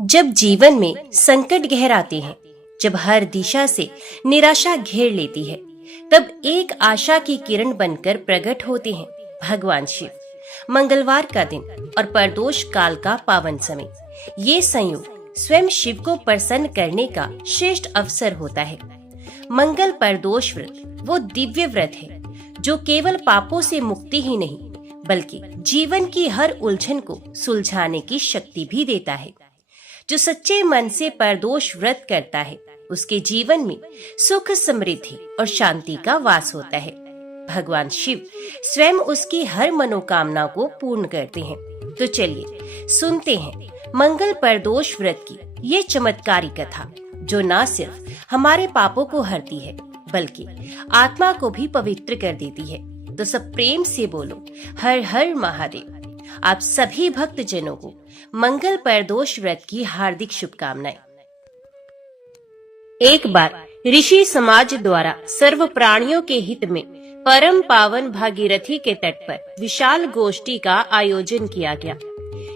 जब जीवन में संकट गहराते हैं, जब हर दिशा से निराशा घेर लेती है, तब एक आशा की किरण बनकर प्रकट होते हैं भगवान शिव। मंगलवार का दिन और प्रदोष काल का पावन समय, ये संयोग स्वयं शिव को प्रसन्न करने का श्रेष्ठ अवसर होता है। मंगल प्रदोष व्रत वो दिव्य व्रत है जो केवल पापों से मुक्ति ही नहीं बल्कि जीवन की हर उलझन को सुलझाने की शक्ति भी देता है। जो सच्चे मन से प्रदोष व्रत करता है उसके जीवन में सुख, समृद्धि और शांति का वास होता है। भगवान शिव स्वयं उसकी हर मनोकामना को पूर्ण करते हैं। तो चलिए सुनते हैं मंगल प्रदोष व्रत की ये चमत्कारी कथा, जो न सिर्फ हमारे पापों को हरती है बल्कि आत्मा को भी पवित्र कर देती है। तो सब प्रेम से बोलो हर हर महादेव। आप सभी भक्त जनों को मंगल प्रदोष व्रत की हार्दिक शुभकामनाएं। एक बार ऋषि समाज द्वारा सर्व प्राणियों के हित में परम पावन भागीरथी के तट पर विशाल गोष्ठी का आयोजन किया गया।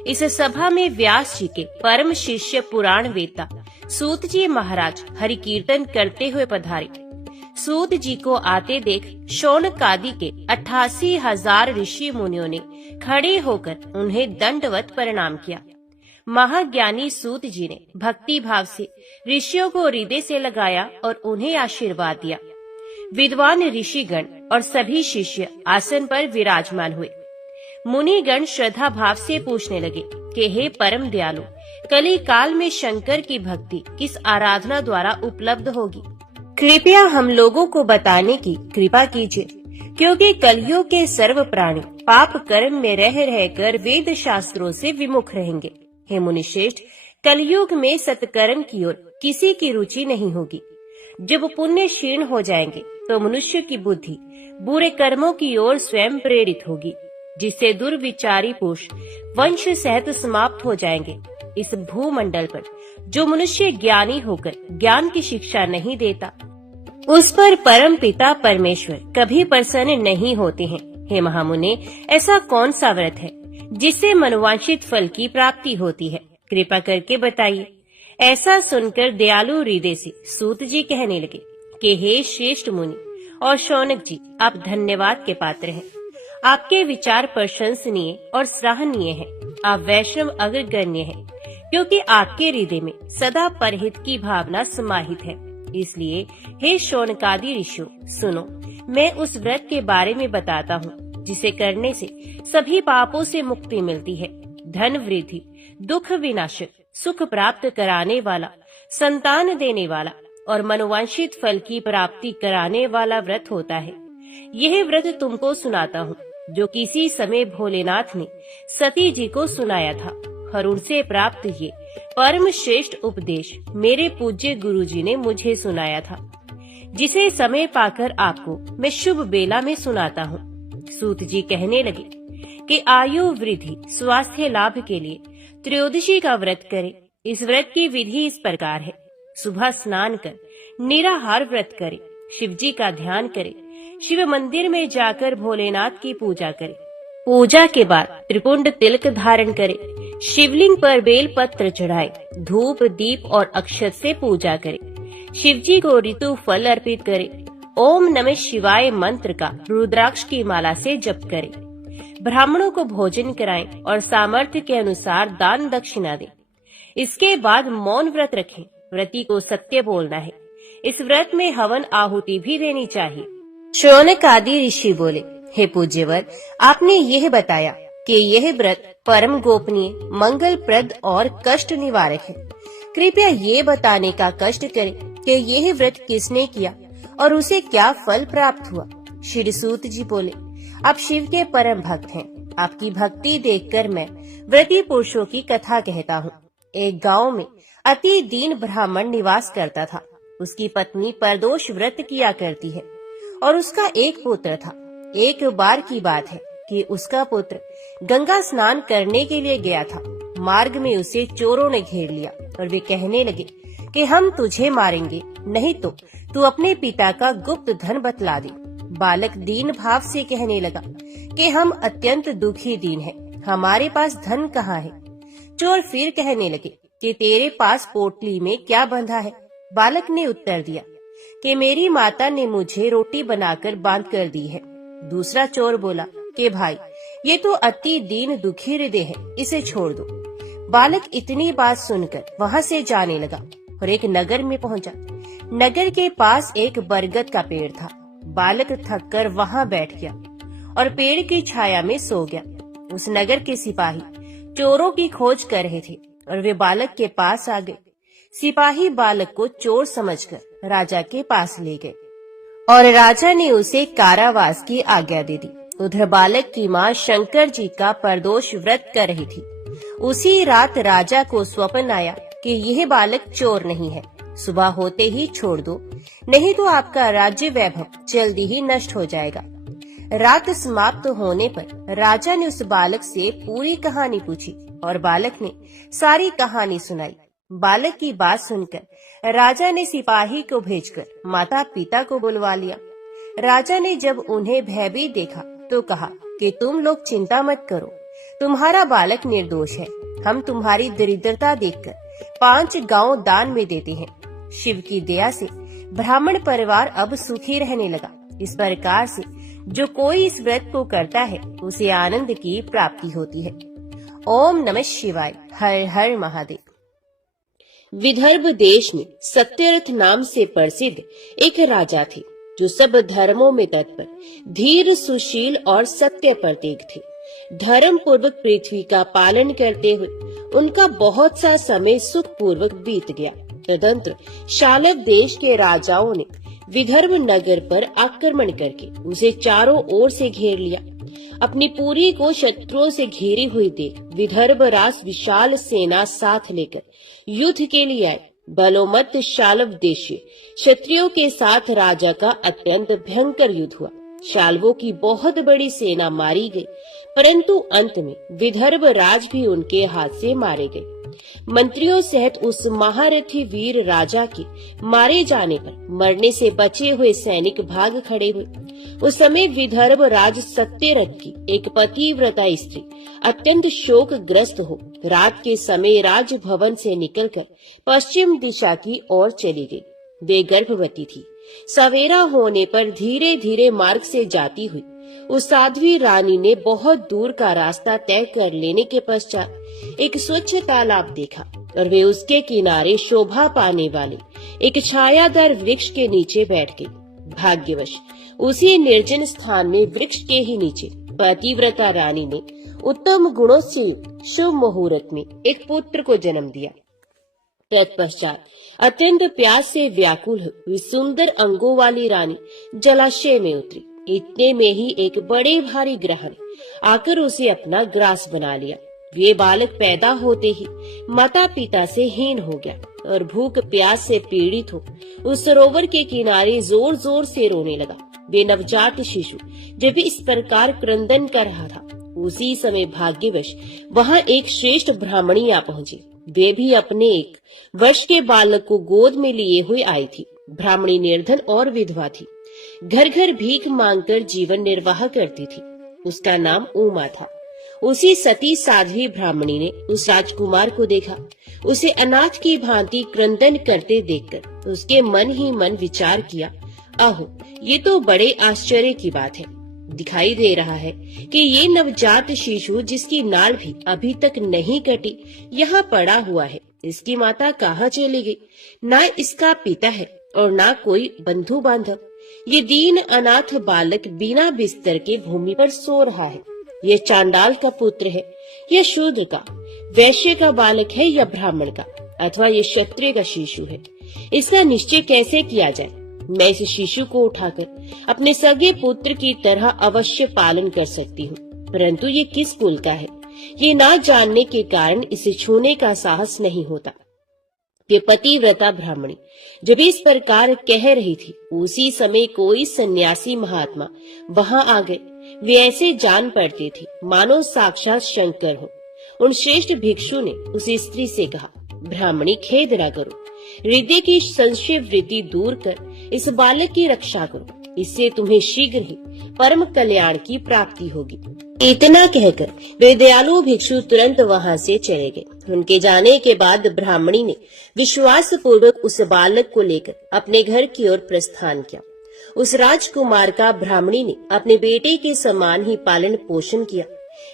इस सभा में व्यास जी के परम शिष्य पुराण वेत्ता सूत जी महाराज हरि कीर्तन करते हुए पधारे। सूत जी को आते देख शौनक आदि के 88,000 ऋषि मुनियों ने खड़े होकर उन्हें दंडवत प्रणाम किया। महाज्ञानी सूत जी ने भक्ति भाव से ऋषियों को हृदय से लगाया और उन्हें आशीर्वाद दिया। विद्वान ऋषिगण और सभी शिष्य आसन पर विराजमान हुए। मुनिगण श्रद्धा भाव से पूछने लगे कि हे परम दयालु, कली काल में शंकर की भक्ति किस आराधना द्वारा उपलब्ध होगी? कृपया हम लोगों को बताने की कृपा कीजिए, क्योंकि कलयुग के सर्व प्राणी पाप कर्म में रह रहकर वेद शास्त्रों से विमुख रहेंगे। हे मुनिश्रेष्ठ, कलयुग में सत्कर्म की ओर किसी की रुचि नहीं होगी। जब पुण्य क्षीण हो जाएंगे तो मनुष्य की बुद्धि बुरे कर्मों की ओर स्वयं प्रेरित होगी, जिससे दुर्विचारी पुरुष वंश सहित समाप्त हो जाएंगे। इस भूमंडल पर जो मनुष्य ज्ञानी होकर ज्ञान की शिक्षा नहीं देता, उस पर परम पिता परमेश्वर कभी प्रसन्न नहीं होते हैं। हे महामुने, ऐसा कौन सा व्रत है जिससे मनोवांछित फल की प्राप्ति होती है? कृपा करके बताइए। ऐसा सुनकर दयालु हृदय से सूत जी कहने लगे कि हे श्रेष्ठ मुनि और शौनक जी, आप धन्यवाद के पात्र हैं। आपके विचार प्रशंसनीय और सराहनीय हैं। आप वैष्णव अग्रगण्य हैं, क्योंकि आपके हृदय में सदा परहित की भावना समाहित है। इसलिए हे शौनकादि ऋषियों, सुनो, मैं उस व्रत के बारे में बताता हूँ जिसे करने से सभी पापों से मुक्ति मिलती है। धन वृद्धि, दुख विनाशक, सुख प्राप्त कराने वाला, संतान देने वाला और मनोवांछित फल की प्राप्ति कराने वाला व्रत होता है। यह व्रत तुमको सुनाता हूँ, जो किसी समय भोलेनाथ ने सती जी को सुनाया था और उनसे प्राप्त ये परम श्रेष्ठ उपदेश मेरे पूज्य गुरु जी ने मुझे सुनाया था, जिसे समय पाकर आपको मैं शुभ बेला में सुनाता हूँ। सूत जी कहने लगे कि आयु वृद्धि, स्वास्थ्य लाभ के लिए त्रयोदशी का व्रत करें। इस व्रत की विधि इस प्रकार है। सुबह स्नान कर निराहार व्रत करें, शिव जी का ध्यान करें, शिव मंदिर में जाकर भोलेनाथ की पूजा करें। पूजा के बाद त्रिपुंड तिलक धारण करें, शिवलिंग पर बेल पत्र चढ़ाए, धूप दीप और अक्षत से पूजा करें। शिव जी को ऋतु फल अर्पित करें। ओम नमः शिवाय मंत्र का रुद्राक्ष की माला से जप करें। ब्राह्मणों को भोजन कराएं और सामर्थ्य के अनुसार दान दक्षिणा दें। इसके बाद मौन व्रत रखें। व्रती को सत्य बोलना है। इस व्रत में हवन आहुति भी देनी चाहिए। शौनक आदि ऋषि बोले, हे पूज्यवर, आपने यह बताया कि यह व्रत परम गोपनीय, मंगलप्रद और कष्ट निवारक है। कृपया ये बताने का कष्ट करें कि यह व्रत किसने किया और उसे क्या फल प्राप्त हुआ। श्री सूत जी बोले, आप शिव के परम भक्त हैं। आपकी भक्ति देखकर मैं व्रती पुरुषों की कथा कहता हूँ। एक गांव में अति दीन ब्राह्मण निवास करता था। उसकी पत्नी प्रदोष व्रत किया करती है और उसका एक पुत्र था। एक बार की बात है कि उसका पुत्र गंगा स्नान करने के लिए गया था। मार्ग में उसे चोरों ने घेर लिया और वे कहने लगे कि हम तुझे मारेंगे, नहीं तो तू अपने पिता का गुप्त धन बतला दे। बालक दीन भाव से कहने लगा कि हम अत्यंत दुखी दीन हैं, हमारे पास धन कहाँ है। चोर फिर कहने लगे कि तेरे पास पोटली में क्या बंधा है? बालक ने उत्तर दिया कि मेरी माता ने मुझे रोटी बनाकर बांध कर दी है। दूसरा चोर बोला कि भाई, ये तो अति दीन दुखी हृदय है, इसे छोड़ दो। बालक इतनी बात सुनकर वहाँ से जाने लगा और एक नगर में पहुँचा। नगर के पास एक बरगद का पेड़ था। बालक थक कर वहाँ बैठ गया और पेड़ की छाया में सो गया। उस नगर के सिपाही चोरों की खोज कर रहे थे और वे बालक के पास आ गए। सिपाही बालक को चोर समझकर राजा के पास ले गए और राजा ने उसे कारावास की आज्ञा दे दी। उधर बालक की माँ शंकर जी का प्रदोष व्रत कर रही थी। उसी रात राजा को स्वप्न आया कि यह बालक चोर नहीं है, सुबह होते ही छोड़ दो, नहीं तो आपका राज्य वैभव जल्दी ही नष्ट हो जाएगा। रात समाप्त होने पर राजा ने उस बालक से पूरी कहानी पूछी और बालक ने सारी कहानी सुनाई। बालक की बात सुनकर राजा ने सिपाही को भेजकर माता पिता को बुलवा लिया। राजा ने जब उन्हें भयभीत देखा तो कहा कि तुम लोग चिंता मत करो, तुम्हारा बालक निर्दोष है। हम तुम्हारी दरिद्रता देखकर 5 गांव दान में देते हैं। शिव की दया से ब्राह्मण परिवार अब सुखी रहने लगा। इस प्रकार से जो कोई इस व्रत को करता है उसे आनंद की प्राप्ति होती है। ओम नमः शिवाय। हर हर महादेव। विदर्भ देश में सत्यरथ नाम से प्रसिद्ध एक राजा थे जो सब धर्मों में तत्पर, धीर, सुशील और सत्य प्रतीक थे। धर्म पूर्वक पृथ्वी का पालन करते हुए उनका बहुत सा समय सुख पूर्वक बीत गया। तदंतर शालव देश के राजाओं ने विदर्भ नगर पर आक्रमण करके उसे चारों ओर से घेर लिया। अपनी पुरी को शत्रुओं से घेरी हुई देख विदर्भ राज विशाल सेना साथ लेकर युद्ध के लिए आए। बलोमत शालव देशीय क्षत्रियों के साथ राजा का अत्यंत भयंकर युद्ध हुआ। शालवों की बहुत बड़ी सेना मारी गई, परंतु अंत में विदर्भ राज भी उनके हाथ से मारे गए। मंत्रियों सहित उस महारथी वीर राजा के मारे जाने पर मरने से बचे हुए सैनिक भाग खड़े हुए। उस समय विदर्भ राज सत्यरथ की एक पतिव्रता स्त्री अत्यंत शोकग्रस्त हो रात के समय राजभवन से निकलकर पश्चिम दिशा की ओर चली गई। वे गर्भवती थी। सवेरा होने पर धीरे धीरे मार्ग से जाती हुई उस साध्वी रानी ने बहुत दूर का रास्ता तय कर लेने के पश्चात एक स्वच्छ तालाब देखा और वे उसके किनारे शोभा पाने वाले एक छायादार वृक्ष के नीचे बैठ गई। भाग्यवश उसी निर्जन स्थान में वृक्ष के ही नीचे पतिव्रता रानी ने उत्तम गुणों से शुभ मुहूर्त में एक पुत्र को जन्म दिया। तत्पश्चात अत्यंत प्यास से व्याकुल हुई सुंदर अंगों वाली रानी जलाशय में उतरी। इतने में ही एक बड़े भारी ग्रह ने आकर उसे अपना ग्रास बना लिया। वे बालक पैदा होते ही माता पिता से हीन हो गया और भूख प्यास से पीड़ित हो उस सरोवर के किनारे जोर जोर से रोने लगा। वे नवजात शिशु जब इस प्रकार क्रंदन कर रहा था, उसी समय भाग्यवश वहाँ एक श्रेष्ठ ब्राह्मणी आ पहुंची। वे भी अपने 1 वर्ष के बालक को गोद में लिए हुए आई थी। ब्राह्मणी निर्धन और विधवा थी। घर घर भीख मांगकर जीवन निर्वाह करती थी। उसका नाम उमा था। उसी सती साध्वी ब्राह्मणी ने उस राजकुमार को देखा। उसे अनाथ की भांति क्रंदन करते देखकर उसके मन ही मन विचार किया, अहो, ये तो बड़े आश्चर्य की बात है। दिखाई दे रहा है कि ये नवजात शिशु जिसकी नाल भी अभी तक नहीं कटी यहाँ पड़ा हुआ है। इसकी माता कहाँ चली गई? ना इसका पिता है और ना कोई बंधु बांधव। ये दीन अनाथ बालक बिना बिस्तर के भूमि पर सो रहा है। ये चांडाल का पुत्र है या शूद्र का, वैश्य का बालक है या ब्राह्मण का, अथवा ये क्षत्रिय का शिशु है? इसका निश्चय कैसे किया जाए? मैं इस शिशु को उठाकर अपने सगे पुत्र की तरह अवश्य पालन कर सकती हूँ, परंतु ये किस कुल का है, ये ना जानने के कारण इसे छूने का साहस नहीं होता। ये पतिव्रता ब्राह्मणी जब इस प्रकार कह रही थी, उसी समय कोई सन्यासी महात्मा वहाँ आ गए। वे ऐसे जान पड़ते थे मानो साक्षात शंकर हो। उन श्रेष्ठ भिक्षु ने उस स्त्री से कहा, ब्राह्मणी, खेद न करो, हृदय की संशय वृत्ति दूर कर इस बालक की रक्षा करो। इससे तुम्हें शीघ्र ही परम कल्याण की प्राप्ति होगी। इतना कहकर वे दयालु भिक्षु तुरंत वहां से चले गए। उनके जाने के बाद ब्राह्मणी ने विश्वास पूर्वक उस बालक को लेकर अपने घर की ओर प्रस्थान किया। उस राजकुमार का ब्राह्मणी ने अपने बेटे के समान ही पालन पोषण किया।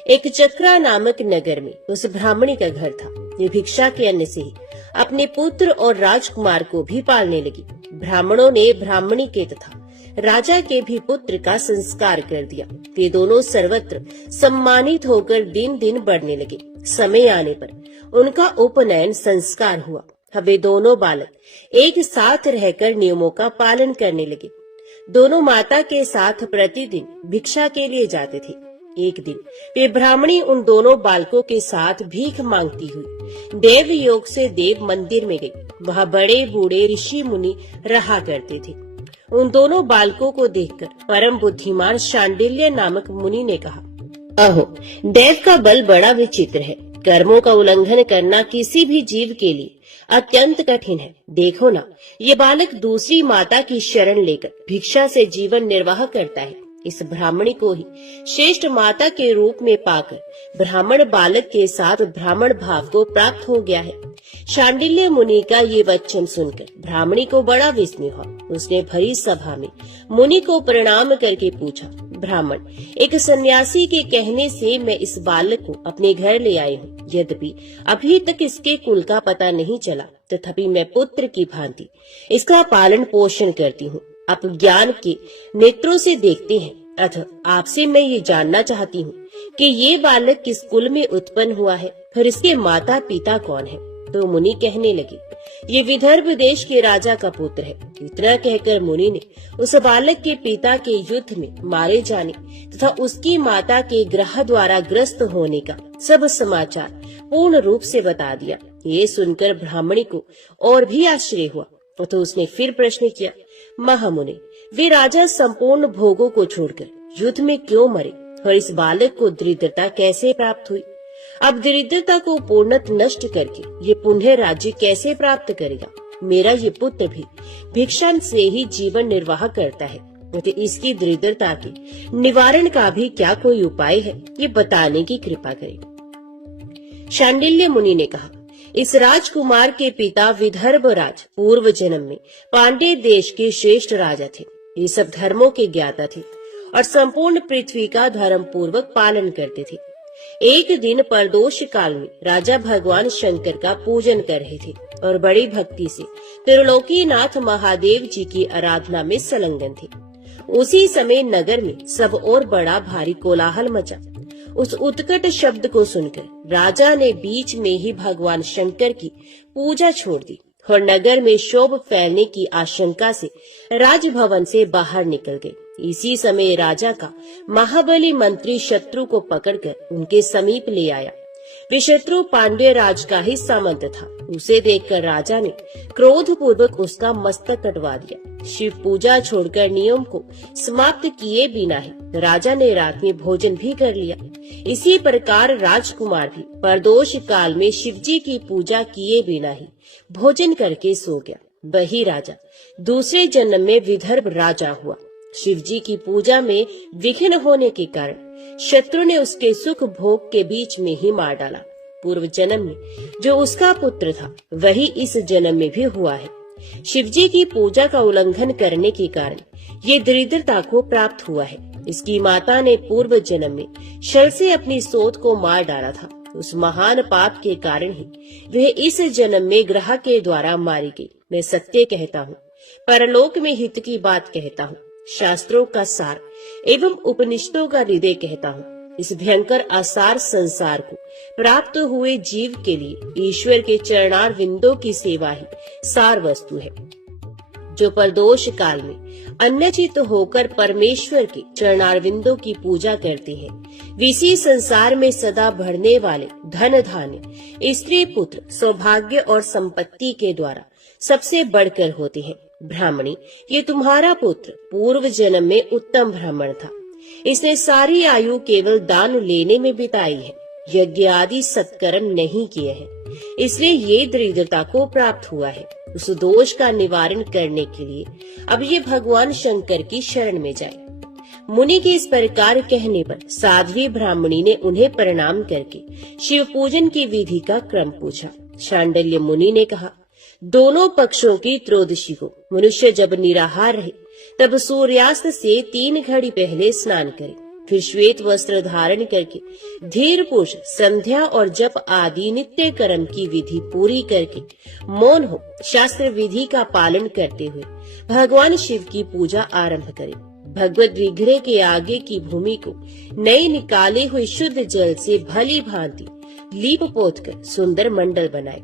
एक चक्रा नामक नगर में उस ब्राह्मणी का घर था। ये भिक्षा के अन्न से ही अपने पुत्र और राजकुमार को भी पालने लगी। ब्राह्मणों ने ब्राह्मणी के तथा राजा के भी पुत्र का संस्कार कर दिया। वे दोनों सर्वत्र सम्मानित होकर दिन दिन बढ़ने लगे। समय आने पर उनका उपनयन संस्कार हुआ। अब वे दोनों बालक एक साथ रहकर नियमों का पालन करने लगे। दोनों माता के साथ प्रतिदिन भिक्षा के लिए जाते थे। एक दिन वे ब्राह्मणी उन दोनों बालकों के साथ भीख मांगती हुई देव योग से देव मंदिर में गई। वहाँ बड़े बूढ़े ऋषि मुनि रहा करते थे। उन दोनों बालकों को देखकर परम बुद्धिमान शांडिल्य नामक मुनि ने कहा, अहो, देव का बल बड़ा विचित्र है। कर्मों का उल्लंघन करना किसी भी जीव के लिए अत्यंत कठिन है। देखो ना, ये बालक दूसरी माता की शरण लेकर भिक्षा से जीवन निर्वाह करता है। इस ब्राह्मणी को ही श्रेष्ठ माता के रूप में पाकर ब्राह्मण बालक के साथ ब्राह्मण भाव को प्राप्त हो गया है। शांडिल्य मुनि का ये वचन सुनकर ब्राह्मणी को बड़ा विस्मय हुआ। उसने भरी सभा में मुनि को प्रणाम करके पूछा, ब्राह्मण, एक सन्यासी के कहने से मैं इस बालक को अपने घर ले आई हूँ। यद्यपि अभी तक इसके कुल का पता नहीं चला, तथापि मैं पुत्र की भांति इसका पालन पोषण करती हूँ। आप ज्ञान के नेत्रों से देखते हैं, अतः आपसे मैं ये जानना चाहती हूँ कि ये बालक किस कुल में उत्पन्न हुआ है, फिर इसके माता पिता कौन है। तो मुनि कहने लगे, ये विदर्भ देश के राजा का पुत्र है। इतना कहकर मुनि ने उस बालक के पिता के युद्ध में मारे जाने तथा उसकी माता के ग्रह द्वारा ग्रस्त होने का सब समाचार पूर्ण रूप से बता दिया। ये सुनकर ब्राह्मणी को और भी आश्चर्य हुआ। तो उसने फिर प्रश्न किया, महामुनि, वे राजा संपूर्ण भोगों को छोड़कर युद्ध में क्यों मरे और इस बालक को दरिद्रता कैसे प्राप्त हुई? अब दरिद्रता को पूर्णतः नष्ट करके ये पुनः राज्य कैसे प्राप्त करेगा? मेरा ये पुत्र भी भिक्षा से ही जीवन निर्वाह करता है। तो इसकी दरिद्रता के निवारण का भी क्या कोई उपाय है? ये बताने की कृपा करें। शांडिल्य मुनि ने कहा, इस राजकुमार के पिता विदर्भ राज पूर्व जन्म में पांड्य देश के श्रेष्ठ राजा थे। ये सब धर्मों के ज्ञाता थे और संपूर्ण पृथ्वी का धर्म पूर्वक पालन करते थे। एक दिन प्रदोष काल में राजा भगवान शंकर का पूजन कर रहे थे और बड़ी भक्ति से त्रिलोकीनाथ महादेव जी की आराधना में संलग्न थे। उसी समय नगर में सब और बड़ा भारी कोलाहल मचा। उस उत्कट शब्द को सुनकर राजा ने बीच में ही भगवान शंकर की पूजा छोड़ दी और नगर में शोभ फैलने की आशंका से राजभवन से बाहर निकल गए। इसी समय राजा का महाबली मंत्री शत्रु को पकड़कर उनके समीप ले आया। वे शत्रु पांड्य राज का ही सामंत था। उसे देखकर राजा ने क्रोध पूर्वक उसका मस्तक कटवा दिया। शिव पूजा छोड़कर नियम को समाप्त किए बिना ही राजा ने रात में भोजन भी कर लिया। इसी प्रकार राजकुमार भी प्रदोष काल में शिवजी की पूजा किए बिना ही भोजन करके सो गया। वही राजा दूसरे जन्म में विदर्भ राजा हुआ। शिवजी की पूजा में विघ्न होने के कारण शत्रु ने उसके सुख भोग के बीच में ही मार डाला। पूर्व जन्म में जो उसका पुत्र था वही इस जन्म में भी हुआ है। शिवजी की पूजा का उल्लंघन करने के कारण ये दरिद्रता को प्राप्त हुआ है। इसकी माता ने पूर्व जन्म में छल से अपनी सोत को मार डाला था। उस महान पाप के कारण ही वह इस जन्म में ग्रह के द्वारा मारी गई। मैं सत्य कहता हूँ, परलोक में हित की बात कहता हूँ, शास्त्रों का सार एवं उपनिषदों का हृदय कहता हूँ। इस भयंकर असार संसार को प्राप्त हुए जीव के लिए ईश्वर के चरणार विंदों की सेवा ही सार वस्तु है। जो प्रदोष काल में अन्नचित होकर परमेश्वर के चरणारविंदों की पूजा करते हैं, विसी संसार में सदा बढ़ने वाले धन धान्य स्त्री पुत्र सौभाग्य और संपत्ति के द्वारा सबसे बढ़कर होते हैं। ब्राह्मणी, ये तुम्हारा पुत्र पूर्व जन्म में उत्तम ब्राह्मण था। इसने सारी आयु केवल दान लेने में बिताई है, यज्ञ आदि सत्कर्म नहीं किए हैं, इसलिए ये दरिद्रता को प्राप्त हुआ है। उस दोष का निवारण करने के लिए अब ये भगवान शंकर की शरण में जाए। मुनि के इस प्रकार कहने पर साध्वी ब्राह्मणी ने उन्हें प्रणाम करके शिव पूजन की विधि का क्रम पूछा। शांडिल्य मुनि ने कहा, दोनों पक्षों की त्रयोदशी को मनुष्य जब निराहार रहे तब सूर्यास्त से 3 घड़ी पहले स्नान करे, फिर श्वेत वस्त्र धारण करके धीर पुरुष संध्या और जप आदि नित्य कर्म की विधि पूरी करके मौन हो शास्त्र विधि का पालन करते हुए भगवान शिव की पूजा आरंभ करे। भगवत विग्रह के आगे की भूमि को नए निकाले हुए शुद्ध जल से भली भांति लीप पोत कर सुंदर मंडल बनाए।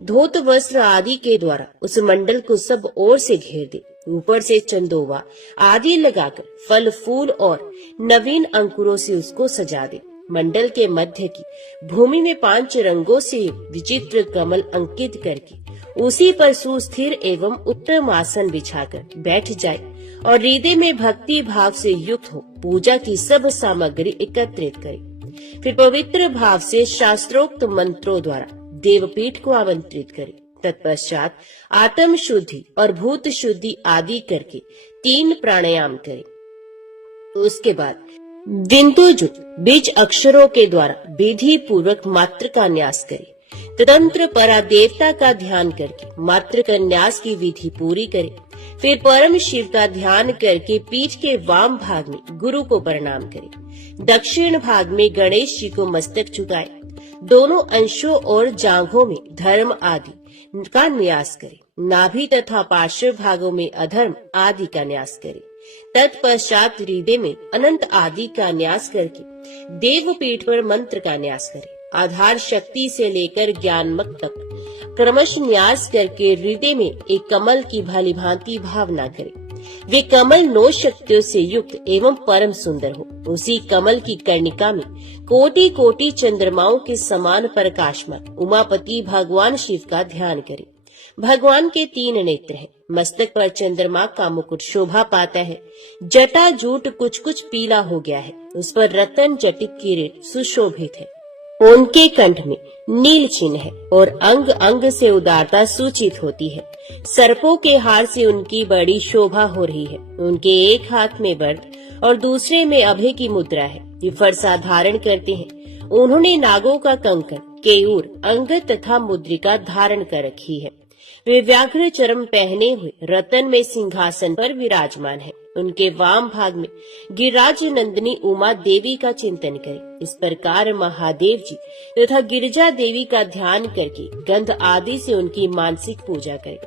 धोत वस्त्र आदि के द्वारा उस मंडल को सब ओर से घेर दे। ऊपर से चंदोवा आदि लगाकर फल फूल और नवीन अंकुरों से उसको सजा दे। मंडल के मध्य की भूमि में 5 रंगों से विचित्र कमल अंकित करके उसी पर सुस्थिर एवं उत्तम आसन बिछाकर बैठ जाए और हृदय में भक्ति भाव से युक्त हो पूजा की सब सामग्री एकत्रित करे। फिर पवित्र भाव से शास्त्रोक्त मंत्रों द्वारा देवपीठ को आमंत्रित करे। तत्पश्चात आत्म शुद्धि और भूत शुद्धि आदि करके 3 प्राणायाम करे। उसके बाद दिंतुजुट बीज अक्षरों के द्वारा विधि पूर्वक मात्र का न्यास करे। तंत्र परा देवता का ध्यान करके मात्र का न्यास की विधि पूरी करे। फिर परम शिव का ध्यान करके पीठ के वाम भाग में गुरु को प्रणाम करे। दक्षिण भाग में गणेश जी को मस्तक झुकाए। दोनों अंशों और जांघों में धर्म आदि का न्यास करे। नाभि तथा पार्श्व भागों में अधर्म आदि का न्यास करे। तत्पश्चात हृदय में अनंत आदि का न्यास करके देवपीठ पर मंत्र का न्यास करे। आधार शक्ति से लेकर ज्ञानमक तक क्रमश न्यास करके हृदय में एक कमल की भाली भांति भावना करे। वे कमल 9 शक्तियों से युक्त एवं परम सुंदर हो। उसी कमल की कर्णिका में कोटि कोटि चंद्रमाओं के समान प्रकाशमान उमापति भगवान शिव का ध्यान करे। भगवान के 3 नेत्र हैं। मस्तक पर चंद्रमा का मुकुट शोभा पाता है। जटा जूट कुछ कुछ पीला हो गया है। उस पर रतन जटित किरीट सुशोभित है। उनके कंठ में नील चिन्ह है और अंग अंग से उदारता सूचित होती है। सर्पों के हार से उनकी बड़ी शोभा हो रही है। उनके एक हाथ में वरद और दूसरे में अभय की मुद्रा है। ये फरसा धारण करते हैं। उन्होंने नागों का कंकण, केयूर, अंगद तथा मुद्रिका धारण कर रखी है। वे व्याघ्र चरम पहने हुए रतन में सिंहासन पर विराजमान है। उनके वाम भाग में गिरिराज नंदिनी उमा देवी का चिंतन करें। इस प्रकार महादेव जी तथा गिरिजा देवी का ध्यान करके गंध आदि से उनकी मानसिक पूजा करें।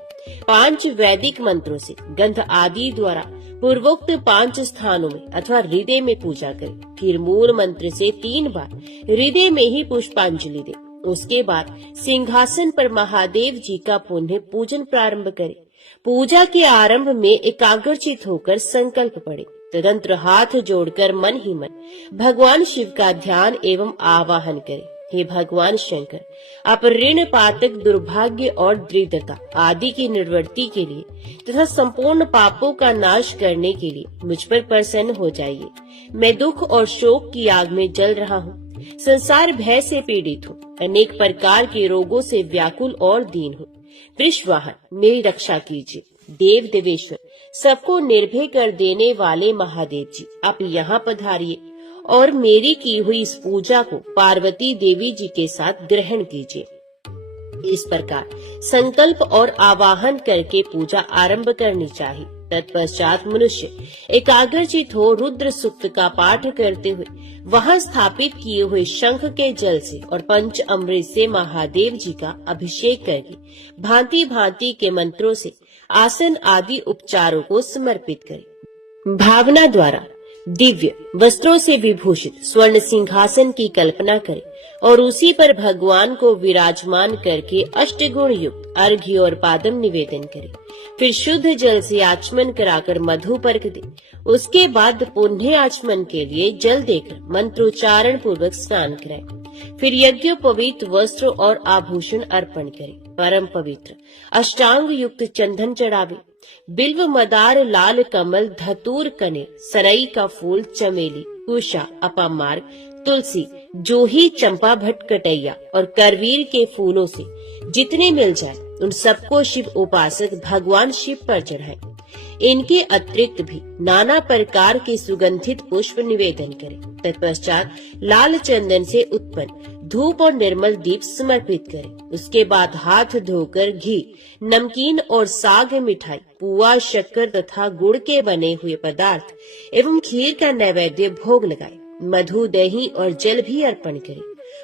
5 वैदिक मंत्रों से गंध आदि द्वारा पूर्वोक्त 5 स्थानों में अथवा हृदय में पूजा करें। फिर मूल मंत्र से 3 बार हृदय में ही पुष्पांजलि दें। उसके बाद सिंहासन पर महादेव जी का पुनः पूजन प्रारंभ करें। पूजा के आरंभ में एकाग्रचित होकर संकल्प पड़े। तदंतर हाथ जोड़कर मन ही मन भगवान शिव का ध्यान एवं आवाहन करें। हे भगवान शंकर, आप ऋण, पातक, दुर्भाग्य और दरिद्रता आदि की निवृत्ति के लिए तथा संपूर्ण पापों का नाश करने के लिए मुझ पर प्रसन्न हो जाइए। मैं दुख और शोक की आग में जल रहा हूँ। संसार भय से पीड़ित हूँ। अनेक प्रकार के रोगों से व्याकुल और दीन हूँ। वृषवाहन, मेरी रक्षा कीजिए। देव देवेश्वर, सबको निर्भय कर देने वाले महादेव जी, आप यहाँ पधारिए और मेरी की हुई इस पूजा को पार्वती देवी जी के साथ ग्रहण कीजिए। इस प्रकार संकल्प और आवाहन करके पूजा आरंभ करनी चाहिए। तत्पश्चात मनुष्य एकाग्रचित हो रुद्र सूक्त का पाठ करते हुए वहां स्थापित किए हुए शंख के जल से और पंच अमृत से महादेव जी का अभिषेक करके भांति भांति के मंत्रों से आसन आदि उपचारों को समर्पित करे। भावना द्वारा दिव्य वस्त्रों से विभूषित स्वर्ण सिंहासन की कल्पना करें और उसी पर भगवान को विराजमान करके अष्टगुण युक्त अर्घ्य और पादम निवेदन करें। फिर शुद्ध जल से आचमन कराकर मधु पर्क दे। उसके बाद पुण्य आचमन के लिए जल देकर मंत्रोच्चारण पूर्वक स्नान कराएं। फिर यज्ञोपवीत वस्त्र और आभूषण अर्पण करें। परम पवित्र अष्टांग युक्त चंदन चढ़ावे। बिल्व, मदार, लाल कमल, धतूर, कने, सरई का फूल, चमेली, कुशा, अपामार्ग, तुलसी, जूही, चंपा, भटकटैया और करवीर के फूलों से जितने मिल जाए उन सबको शिव उपासक भगवान शिव पर चढ़ाएं। इनके अतिरिक्त भी नाना प्रकार के सुगंधित पुष्प निवेदन करें। तत्पश्चात लाल चंदन से उत्पन्न धूप और निर्मल दीप समर्पित करें। उसके बाद हाथ धोकर घी, नमकीन और साग मिठाई, पुआ, शक्कर तथा गुड़ के बने हुए पदार्थ एवं खीर का नैवेद्य भोग लगाएं। मधु, दही और जल भी अर्पण करें।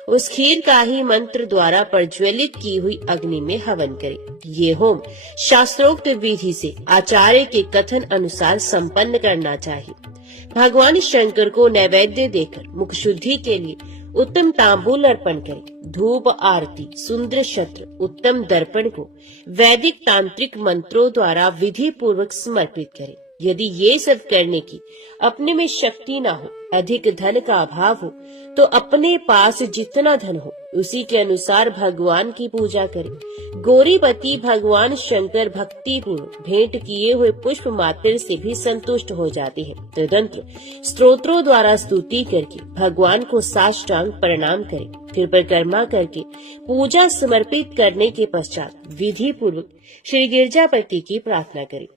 उस खीर का ही मंत्र द्वारा प्रज्वलित की हुई अग्नि में हवन करें। ये होम शास्त्रोक्त विधि से आचार्य के कथन अनुसार संपन्न करना चाहिए। भगवान शंकर को नैवेद्य देकर मुख शुद्धि के लिए उत्तम तांबूल अर्पण करें। धूप आरती, सुंदर शस्त्र, उत्तम दर्पण को वैदिक तांत्रिक मंत्रों द्वारा विधि पूर्वक समर्पित करें। यदि ये सब करने की अपने में शक्ति न हो, अधिक धन का अभाव हो, तो अपने पास जितना धन हो उसी के अनुसार भगवान की पूजा करें। गौरीपति भगवान शंकर भक्ति पूर्वक भेंट किए हुए पुष्प मात्र से भी संतुष्ट हो जाते हैं। तदंतर स्तोत्रों द्वारा स्तुति करके भगवान को साष्टांग प्रणाम करें। फिर परिक्रमा करके पूजा समर्पित करने के पश्चात विधि पूर्वक श्री गिरजापति की प्रार्थना करें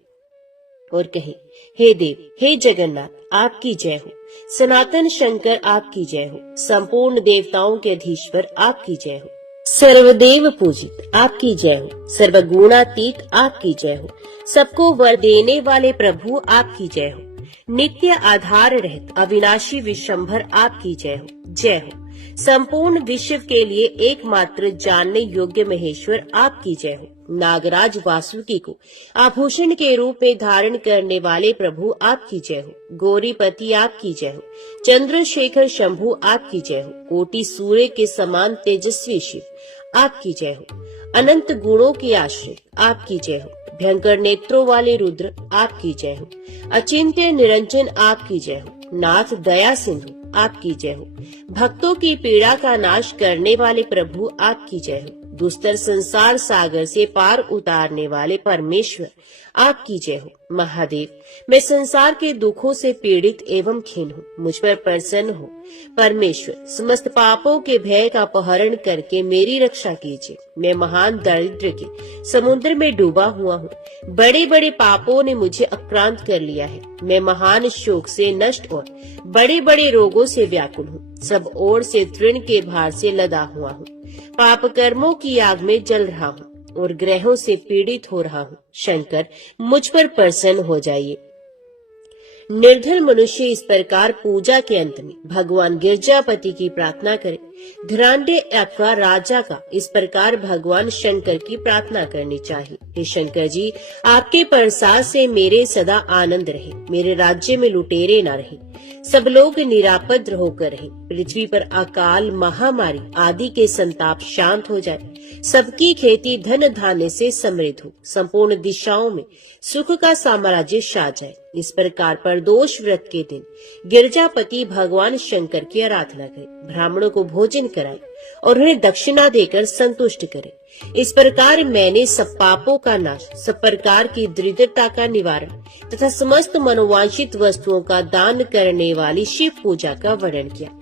और कहे, हे देव, हे जगन्नाथ, आपकी जय हो। सनातन शंकर आपकी जय हो। संपूर्ण देवताओं के अधीश्वर आपकी जय हो। सर्वदेव पूजित आपकी जय हो। सर्वगुणातीत आपकी जय हो। सबको वर देने वाले प्रभु आपकी जय हो। नित्य आधार रहित अविनाशी विशंभर आपकी जय हो। जय हो। संपूर्ण विश्व के लिए एकमात्र जानने योग्य महेश्वर आपकी जय हो। नागराज वासुकी को आभूषण के रूप में धारण करने वाले प्रभु आपकी जय हो। गौरीपति आपकी जय हो। चंद्रशेखर शंभु आपकी जय हो। कोटि सूर्य के समान तेजस्वी शिव आपकी जय हो। अनंत गुणों के आश्रय आपकी जय हो। भयंकर नेत्रों वाले रुद्र आपकी जय हो। अचिंत्य निरंजन आपकी जय हो। नाथ दया सिंधु आपकी जय हो। भक्तों की पीड़ा का नाश करने वाले प्रभु आपकी जय हो। दुस्तर संसार सागर से पार उतारने वाले परमेश्वर आपकी जय हो। महादेव, मैं संसार के दुखों से पीड़ित एवं खीन हूँ, मुझ पर प्रसन्न हो। परमेश्वर, समस्त पापों के भय का अपहरण करके मेरी रक्षा कीजिए। मैं महान दारिद्र्य के समुद्र में डूबा हुआ हूँ। बड़े बड़े पापों ने मुझे आक्रांत कर लिया है। मैं महान शोक से नष्ट और बड़े बड़े रोगों से व्याकुल हूँ। सब ओर से तृण के भार से लदा हुआ हूँ। पाप कर्मों की आग में जल रहा हूँ और ग्रहों से पीड़ित हो रहा हूँ। शंकर, मुझ पर प्रसन्न हो जाइए। निर्धन मनुष्य इस प्रकार पूजा के अंत में भगवान गिरजापति की प्रार्थना करे। धनाढ्य अथवा राजा का इस प्रकार भगवान शंकर की प्रार्थना करनी चाहिए। हे शंकर जी, आपके प्रसाद से मेरे सदा आनंद रहे। मेरे राज्य में लुटेरे न रहे। सब लोग निरापद होकर रहे। पृथ्वी पर अकाल, महामारी आदि के संताप शांत हो जाए। सबकी खेती धन धान्य से समृद्ध हो। संपूर्ण दिशाओं में सुख का साम्राज्य छा जाए। इस प्रकार प्रदोष व्रत के दिन गिरजापति भगवान शंकर की आराधना करें। ब्राह्मणों को भोजन कराए और उन्हें दक्षिणा देकर संतुष्ट करें। इस प्रकार मैंने सब पापों का नाश, सब प्रकार की दरिद्रता का निवारण तथा समस्त मनोवांछित वस्तुओं का दान करने वाली शिव पूजा का वर्णन किया।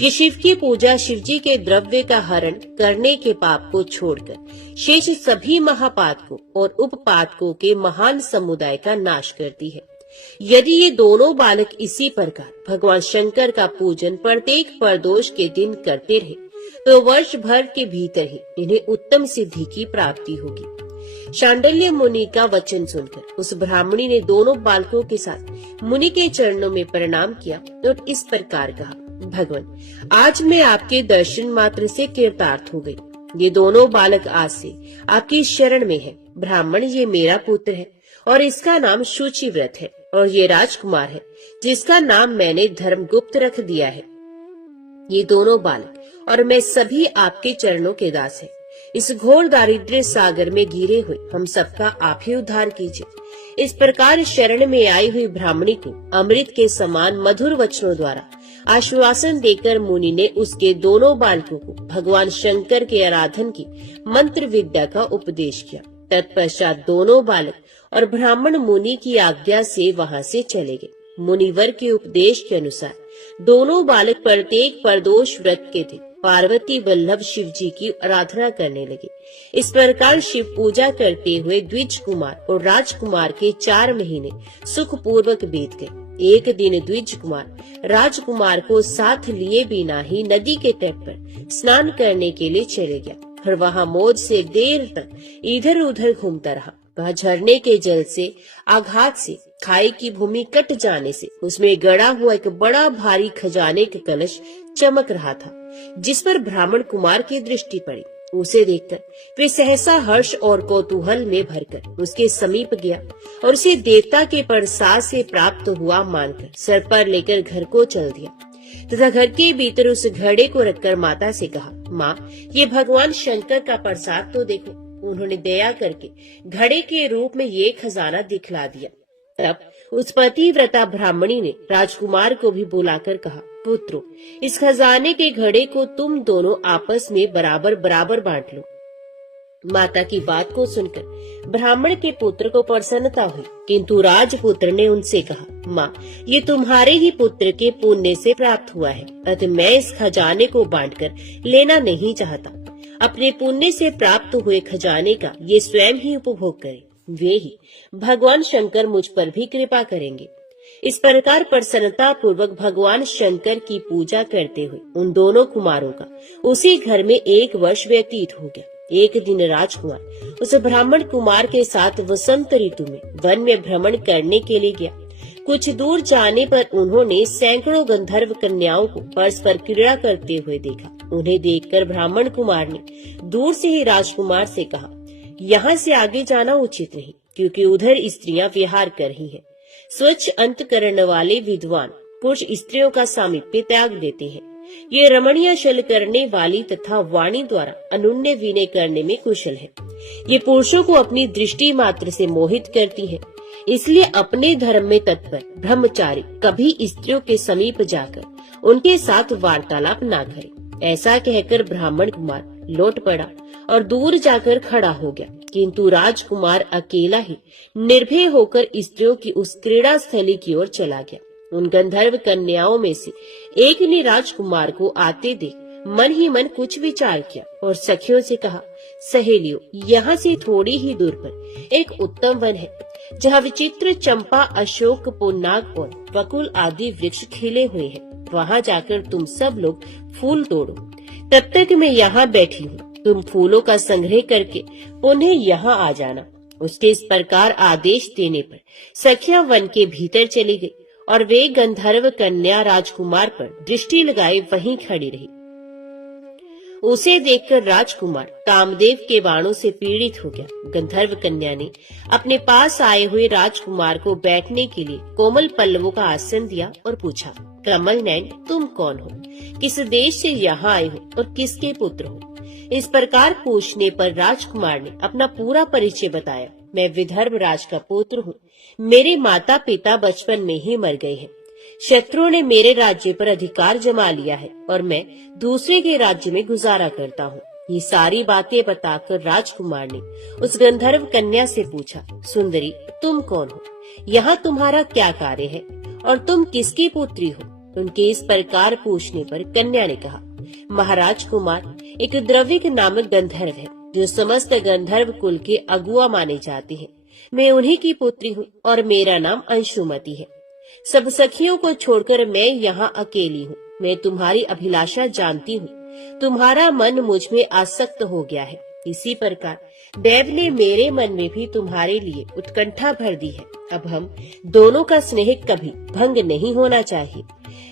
ये शिव की पूजा शिव जी के द्रव्य का हरण करने के पाप को छोड़कर शेष सभी महापातकों और उपपातकों के महान समुदाय का नाश करती है। यदि ये दोनों बालक इसी प्रकार भगवान शंकर का पूजन प्रत्येक प्रदोष के दिन करते रहे तो वर्ष भर के भीतर ही इन्हें उत्तम सिद्धि की प्राप्ति होगी। शांडिल्य मुनि का वचन सुनकर उस ब्राह्मणी ने दोनों बालकों के साथ मुनि के चरणों में प्रणाम किया और इस प्रकार कहा, भगवान, आज मैं आपके दर्शन मात्र से कृतार्थ हो गई। ये दोनों बालक आज से आपकी शरण में है। ब्राह्मण, ये मेरा पुत्र है और इसका नाम शुचिव्रत है और ये राजकुमार है जिसका नाम मैंने धर्मगुप्त रख दिया है। ये दोनों बालक और मैं सभी आपके चरणों के दास हैं। इस घोर दारिद्र्य सागर में गिरे हुए हम सबका आप ही उद्धार कीजिए। इस प्रकार शरण में आई हुई ब्राह्मणी को अमृत के समान मधुर वचनों द्वारा आश्वासन देकर मुनि ने उसके दोनों बालकों को भगवान शंकर के आराधन की मंत्र विद्या का उपदेश किया। तत्पश्चात दोनों बालक और ब्राह्मण मुनि की आज्ञा से वहां से चले गए। मुनिवर के उपदेश के अनुसार दोनों बालक प्रत्येक प्रदोष व्रत के दिन पार्वती वल्लभ शिव जी की आराधना करने लगे। इस प्रकार शिव पूजा करते हुए द्विज कुमार और राजकुमार के 4 महीने सुखपूर्वक बीत गए। एक दिन द्विज कुमार राजकुमार को साथ लिए बिना ही नदी के तट पर स्नान करने के लिए चले गया और वहाँ मौज से देर तक इधर उधर घूमता रहा। वहाँ झरने के जल से आघात से खाई की भूमि कट जाने से उसमें गड़ा हुआ एक बड़ा भारी खजाने का कलश चमक रहा था, जिस पर ब्राह्मण कुमार की दृष्टि पड़ी। उसे देखकर वे सहसा हर्ष और कौतूहल में भरकर उसके समीप गया और उसे देवता के प्रसाद से प्राप्त हुआ मानकर सर पर लेकर घर को चल दिया तथा घर के भीतर उस घड़े को रखकर माता से कहा, माँ, ये भगवान शंकर का प्रसाद तो देखो। उन्होंने दया करके घड़े के रूप में ये खजाना दिखला दिया। तब उस पतिव्रता ब्राह्मणी ने राजकुमार को भी बुलाकर कहा, पुत्रो, इस खजाने के घड़े को तुम दोनों आपस में बराबर बराबर बांट लो। माता की बात को सुनकर ब्राह्मण के पुत्र को प्रसन्नता हुई, किंतु राजपुत्र ने उनसे कहा, माँ, ये तुम्हारे ही पुत्र के पुण्य से प्राप्त हुआ है, अतः मैं इस खजाने को बांटकर लेना नहीं चाहता। अपने पुण्य से प्राप्त हुए खजाने का ये स्वयं ही उपभोग करे, वे ही भगवान शंकर मुझ पर भी कृपा करेंगे। इस प्रकार प्रसन्नता पूर्वक भगवान शंकर की पूजा करते हुए उन दोनों कुमारों का उसी घर में 1 वर्ष व्यतीत हो गया। एक दिन राजकुमार उस ब्राह्मण कुमार के साथ वसंत ऋतु में वन में भ्रमण करने के लिए गया। कुछ दूर जाने पर उन्होंने सैकड़ों गंधर्व कन्याओं को परस्पर क्रीड़ा करते हुए देखा। उन्हें देखकर ब्राह्मण कुमार ने दूर से ही राजकुमार से कहा, यहाँ से आगे जाना उचित नहीं, क्योंकि उधर स्त्रियां विहार कर रही हैं। स्वच्छ अंतकरण वाले विद्वान पुरुष स्त्रियों का सामीप्य त्याग देते हैं। ये रमणीय छल करने वाली तथा वाणी द्वारा अनुन्य विनय करने में कुशल है। ये पुरुषों को अपनी दृष्टि मात्र से मोहित करती है, इसलिए अपने धर्म में तत्पर ब्रह्मचारी कभी स्त्रियों के समीप जाकर उनके साथ वार्तालाप न करे। ऐसा कहकर ब्राह्मण कुमार लौट पड़ा और दूर जाकर खड़ा हो गया, किंतु राजकुमार अकेला ही निर्भय होकर स्त्रियों की उस क्रीड़ा स्थली की ओर चला गया। उन गंधर्व कन्याओं में से एक ने राजकुमार को आते देख मन ही मन कुछ विचार किया और सखियों से कहा, सहेलियों, यहाँ से थोड़ी ही दूर पर एक उत्तम वन है, जहाँ विचित्र चंपा, अशोक, पुन्नाग और बकुल आदि वृक्ष खिले हुए हैं। वहाँ जाकर तुम सब लोग फूल तोड़ो, तब तक मैं यहाँ बैठी हूँ। तुम फूलों का संग्रह करके उन्हें यहाँ आ जाना। उसके इस प्रकार आदेश देने पर सखियां वन के भीतर चली गई और वे गंधर्व कन्या राजकुमार पर दृष्टि लगाए वहीं खड़ी रही। उसे देखकर राजकुमार कामदेव के बाणों से पीड़ित हो गया। गंधर्व कन्या ने अपने पास आए हुए राजकुमार को बैठने के लिए कोमल पल्लवों का आसन दिया और पूछा, कमल नयन, तुम कौन हो, किस देश से यहाँ आए हो और किसके पुत्र हो? इस प्रकार पूछने पर राजकुमार ने अपना पूरा परिचय बताया। मैं विदर्भ राज का पुत्र हूँ। मेरे माता पिता बचपन में ही मर गए हैं। शत्रुओं ने मेरे राज्य पर अधिकार जमा लिया है और मैं दूसरे के राज्य में गुजारा करता हूँ। ये सारी बातें बताकर राजकुमार ने उस गंधर्व कन्या से पूछा, सुंदरी, तुम कौन हो, यहाँ तुम्हारा क्या कार्य है और तुम किसकी पुत्री हो? उनके इस प्रकार पूछने पर कन्या ने कहा, महाराज कुमार, एक द्रविक नामक गंधर्व है जो समस्त गंधर्व कुल के अगुआ माने जाते हैं। मैं उन्हीं की पुत्री हूँ और मेरा नाम अंशुमति है। सब सखियों को छोड़कर मैं यहाँ अकेली हूँ। मैं तुम्हारी अभिलाषा जानती हूँ। तुम्हारा मन मुझ में आसक्त हो गया है। इसी प्रकार देव ने मेरे मन में भी तुम्हारे लिए उत्कंठा भर दी है। अब हम दोनों का स्नेह कभी भंग नहीं होना चाहिए।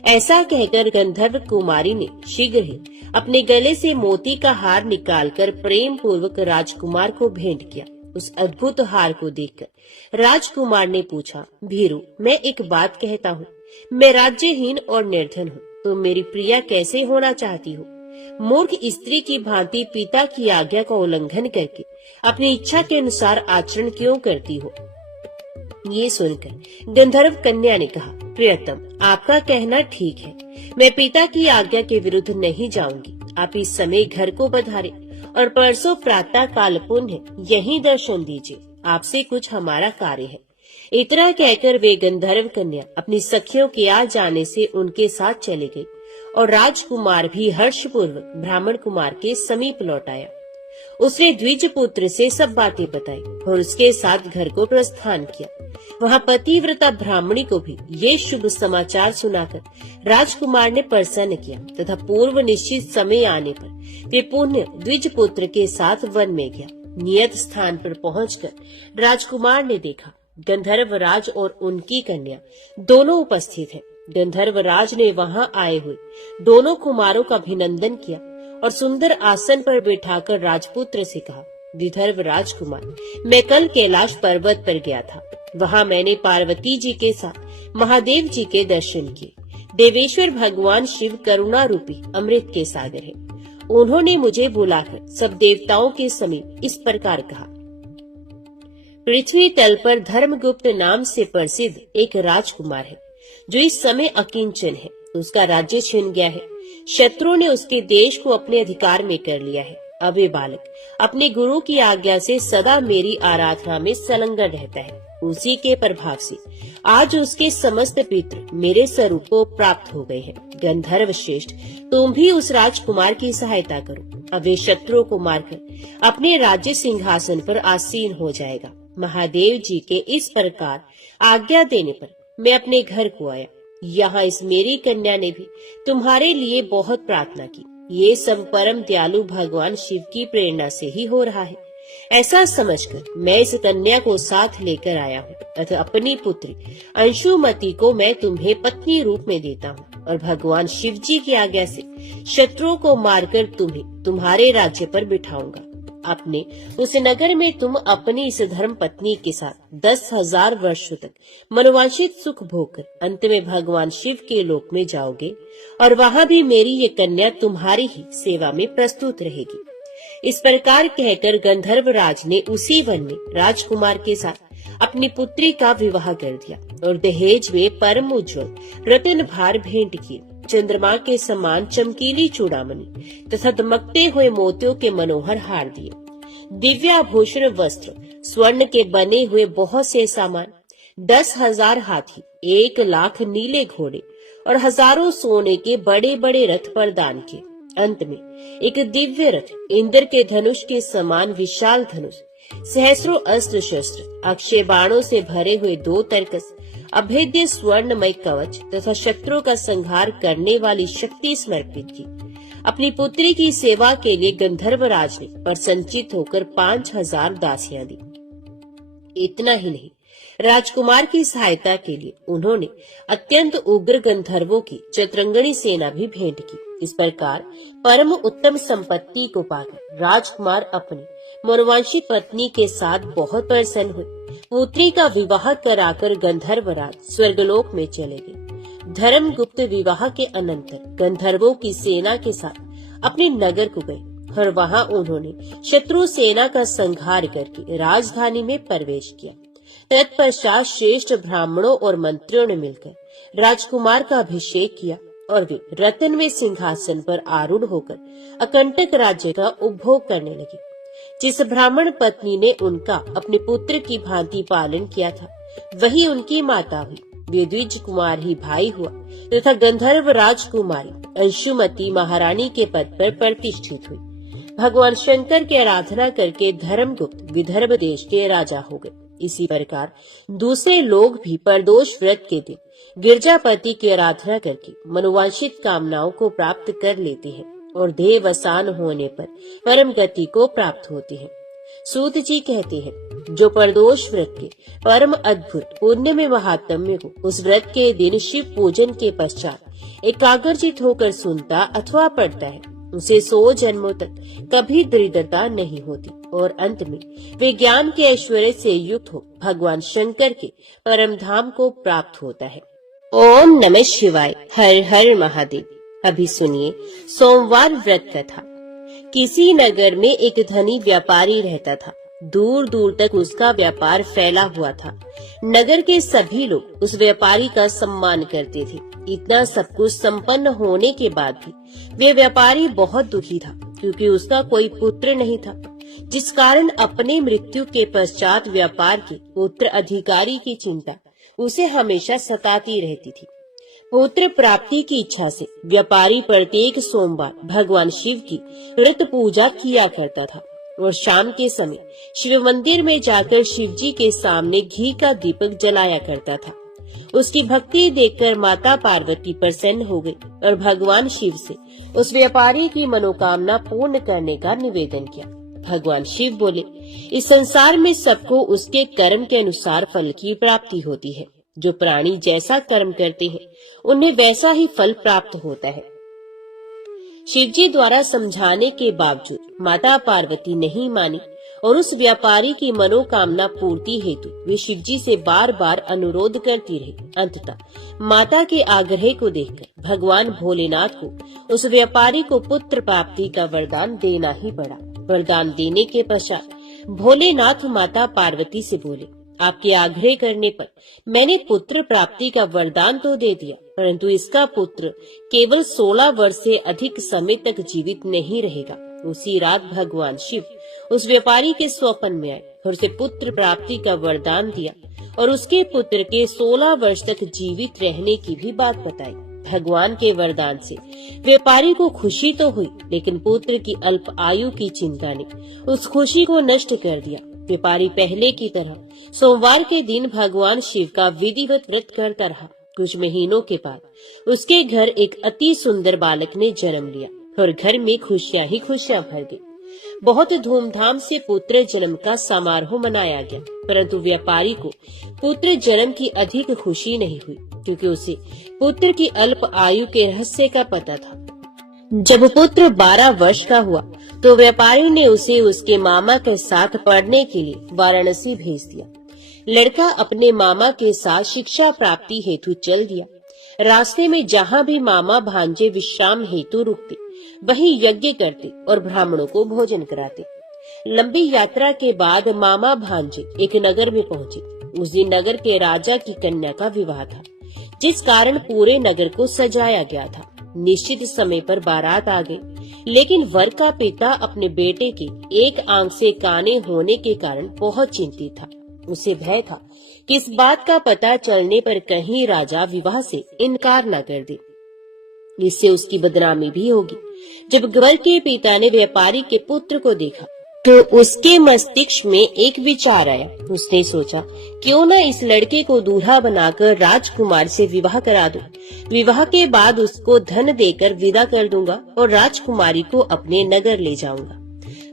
ऐसा कहकर गंधर्व कुमारी ने शीघ्र ही अपने गले से मोती का हार निकालकर प्रेम पूर्वक राजकुमार को भेंट किया। उस अद्भुत हार को देखकर राजकुमार ने पूछा, भीरू, मैं एक बात कहता हूँ, मैं राज्यहीन और निर्धन हूँ, तुम मेरी प्रिया कैसे होना चाहती हो? मूर्ख स्त्री की भांति पिता की आज्ञा का उल्लंघन करके अपनी इच्छा के अनुसार आचरण क्यों करती हो? ये सुनकर गंधर्व कन्या ने कहा, प्रियतम, आपका कहना ठीक है। मैं पिता की आज्ञा के विरुद्ध नहीं जाऊंगी। आप इस समय घर को पधारे और परसों प्रातः काल पुण्य यहीं दर्शन दीजिए। आपसे कुछ हमारा कार्य है। इतना कहकर वे गंधर्व कन्या अपनी सखियों के आ जाने से उनके साथ चले गई और राजकुमार भी हर्षपूर्वक ब्राह्मण कुमार के समीप लौट आया। उसने द्विज पुत्र से सब बातें बताई और उसके साथ घर को प्रस्थान किया। वहाँ पतिव्रता ब्राह्मणी को भी ये शुभ समाचार सुनाकर राजकुमार ने प्रसन्न किया तथा पूर्व निश्चित समय आने पर वे पुण्य द्विज पुत्र के साथ वन में गया। नियत स्थान पर पहुंचकर राजकुमार ने देखा गंधर्वराज और उनकी कन्या दोनों उपस्थित हैं। गंधर्वराज ने वहां आए हुए दोनों कुमारों का अभिनंदन किया और सुंदर आसन पर बैठाकर राजपुत्र से कहा, विदर्भ राजकुमार, मैं कल कैलाश पर्वत पर गया था। वहां मैंने पार्वती जी के साथ महादेव जी के दर्शन किए। देवेश्वर भगवान शिव करुणा रूपी अमृत के सागर है। उन्होंने मुझे बुलाकर सब देवताओं के समीप इस प्रकार कहा, पृथ्वी तल पर धर्मगुप्त नाम से प्रसिद्ध एक राजकुमार है जो इस समय अकिंचन है। उसका राज्य छिन गया है। शत्रुओं ने उसके देश को अपने अधिकार में कर लिया है। अब ये बालक अपने गुरु की आज्ञा से सदा मेरी आराधना में संलग्न रहता है। उसी के प्रभाव से आज उसके समस्त पितृ मेरे स्वरूप को प्राप्त हो गए हैं। गंधर्व श्रेष्ठ, तुम भी उस राजकुमार की सहायता करो। अब वे शत्रुओं को मारकर अपने राज्य सिंहासन पर आसीन हो जाएगा। महादेव जी के इस प्रकार आज्ञा देने पर मैं अपने घर को आया। यहाँ इस मेरी कन्या ने भी तुम्हारे लिए बहुत प्रार्थना की। ये सब परम दयालु भगवान शिव की प्रेरणा से ही हो रहा है। ऐसा समझकर मैं इस कन्या को साथ लेकर आया हूँ तथा अपनी पुत्री अंशुमति को मैं तुम्हें पत्नी रूप में देता हूँ और भगवान शिव जी की आज्ञा से शत्रुओं को मारकर तुम्हें तुम्हारे राज्य पर बिठाऊंगा। अपने उस नगर में तुम अपनी इस धर्म पत्नी के साथ 10,000 वर्षों तक मनोवांछित सुख भोगकर अंत में भगवान शिव के लोक में जाओगे और वहाँ भी मेरी ये कन्या तुम्हारी ही सेवा में प्रस्तुत रहेगी। इस प्रकार कहकर गंधर्व राज ने उसी वन में राजकुमार के साथ अपनी पुत्री का विवाह कर दिया और दहेज में परम उज्ज्वल रत्न भार भेंट किए। चंद्रमा के समान चमकीली चूड़ामणि तथा दमकते हुए मोतियों के मनोहर हार दिए। दिव्याभूषण वस्त्र, स्वर्ण के बने हुए बहुत से सामान, 10,000 हाथी, 1,00,000 नीले घोड़े और हजारों सोने के बड़े बड़े रथ प्रदान किए। अंत में एक दिव्य रथ, इंद्र के धनुष के समान विशाल धनुष, सहस्रों अस्त्र शस्त्र, अक्षय बाणों से भरे हुए 2 तरकस, अभेद्य स्वर्णमय कवच तथा शत्रुओं का संहार करने वाली शक्ति समर्पित की। अपनी पुत्री की सेवा के लिए गंधर्वराज ने प्रसन्नचित होकर 5,000 दासियां दी। इतना ही नहीं, राजकुमार की सहायता के लिए उन्होंने अत्यंत उग्र गंधर्वों की चतुरंगणी सेना भी भेंट की। इस प्रकार परम उत्तम संपत्ति को पाकर राजकुमार अपनी मनोवांछित पत्नी के साथ बहुत प्रसन्न हुए। पुत्री का विवाह कराकर गंधर्वराज स्वर्गलोक में चले गए। धर्मगुप्त विवाह के अनंतर गंधर्वों की सेना के साथ अपने नगर को गए और वहां उन्होंने शत्रु सेना का संहार करके राजधानी में प्रवेश किया। तत्पश्चात श्रेष्ठ ब्राह्मणों और मंत्रियों ने मिलकर राजकुमार का अभिषेक किया और वे रत्नमय सिंहासन पर आरूढ़ होकर अकंटक राज्य का उपभोग करने लगे। जिस ब्राह्मण पत्नी ने उनका अपने पुत्र की भांति पालन किया था, वही उनकी माता हुई। वे द्विज कुमार ही भाई हुआ तथा गंधर्व राजकुमारी अंशुमति महारानी के पद पर प्रतिष्ठित हुई। भगवान शंकर की आराधना करके धर्मगुप्त विदर्भ देश के राजा हो गए। इसी प्रकार दूसरे लोग भी प्रदोष व्रत के दिन गिरजापति की आराधना करके मनोवांछित कामनाओं को प्राप्त कर लेते हैं और देहावसान होने पर परम गति को प्राप्त होते हैं। सूत जी कहते हैं, जो प्रदोष व्रत के परम अद्भुत पुण्य में महात्म्य को उस व्रत के दिन शिव पूजन के पश्चात एकाग्रचित होकर सुनता अथवा पढ़ता है, उसे 100 जन्मों तक कभी दरिद्रता नहीं होती और अंत में वे ज्ञान के ऐश्वर्य से युक्त हो भगवान शंकर के परम धाम को प्राप्त होता है। ओम नमः शिवाय। हर हर महादेव। अभी सुनिए सोमवार व्रत कथा। किसी नगर में एक धनी व्यापारी रहता था। दूर दूर तक उसका व्यापार फैला हुआ था। नगर के सभी लोग उस व्यापारी का सम्मान करते थे। इतना सब कुछ संपन्न होने के बाद भी वे व्यापारी बहुत दुखी था, क्योंकि उसका कोई पुत्र नहीं था, जिस कारण अपने मृत्यु के पश्चात व्यापार के उत्तराधिकारी की चिंता उसे हमेशा सताती रहती थी। पुत्र प्राप्ति की इच्छा से व्यापारी प्रत्येक सोमवार भगवान शिव की व्रत पूजा किया करता था और शाम के समय शिव मंदिर में जाकर शिव जी के सामने घी का दीपक जलाया करता था। उसकी भक्ति देखकर माता पार्वती प्रसन्न हो गई और भगवान शिव से उस व्यापारी की मनोकामना पूर्ण करने का निवेदन किया। भगवान शिव बोले, इस संसार में सबको उसके कर्म के अनुसार फल की प्राप्ति होती है। जो प्राणी जैसा कर्म करते हैं उन्हें वैसा ही फल प्राप्त होता है। शिव जी द्वारा समझाने के बावजूद माता पार्वती नहीं मानी और उस व्यापारी की मनोकामना पूर्ति हेतु वे शिव जी से बार बार अनुरोध करती रही। अंततः माता के आग्रह को देखकर भगवान भोलेनाथ को उस व्यापारी को पुत्र प्राप्ति का वरदान देना ही पड़ा। वरदान देने के पश्चात भोलेनाथ माता पार्वती से बोले, आपके आग्रह करने पर मैंने पुत्र प्राप्ति का वरदान तो दे दिया, परंतु इसका पुत्र केवल 16 वर्ष से अधिक समय तक जीवित नहीं रहेगा। उसी रात भगवान शिव उस व्यापारी के स्वप्न में आए और उसे पुत्र प्राप्ति का वरदान दिया और उसके पुत्र के 16 वर्ष तक जीवित रहने की भी बात बताई। भगवान के वरदान से व्यापारी को खुशी तो हुई, लेकिन पुत्र की अल्प आयु की चिंता ने उस खुशी को नष्ट कर दिया। व्यापारी पहले की तरह सोमवार के दिन भगवान शिव का विधिवत व्रत करता रहा। कुछ महीनों के बाद उसके घर एक अति सुंदर बालक ने जन्म लिया और घर में खुशियां ही खुशियां भर गई। बहुत धूमधाम से पुत्र जन्म का समारोह मनाया गया, परंतु व्यापारी को पुत्र जन्म की अधिक खुशी नहीं हुई, क्योंकि उसे पुत्र की अल्प आयु के रहस्य का पता था। जब पुत्र 12 वर्ष का हुआ तो व्यापारी ने उसे उसके मामा के साथ पढ़ने के लिए वाराणसी भेज दिया। लड़का अपने मामा के साथ शिक्षा प्राप्ति हेतु चल दिया। रास्ते में जहाँ भी मामा भांजे विश्राम हेतु रुकते, वहीं यज्ञ करते और ब्राह्मणों को भोजन कराते। लंबी यात्रा के बाद मामा भांजे एक नगर में पहुँचे। उस दिन नगर के राजा की कन्या का विवाह था, जिस कारण पूरे नगर को सजाया गया था। निश्चित समय पर बारात आ गई, लेकिन वर का पिता अपने बेटे के एक आंख से काने होने के कारण बहुत चिंतित था। उसे भय था कि इस बात का पता चलने पर कहीं राजा विवाह से इनकार न कर दे, इससे उसकी बदनामी भी होगी। जब वर के पिता ने व्यापारी के पुत्र को देखा तो उसके मस्तिष्क में एक विचार आया। उसने सोचा, क्यों न इस लड़के को दूल्हा बनाकर राजकुमार से विवाह करा दूं। विवाह के बाद उसको धन देकर विदा कर दूंगा और राजकुमारी को अपने नगर ले जाऊंगा।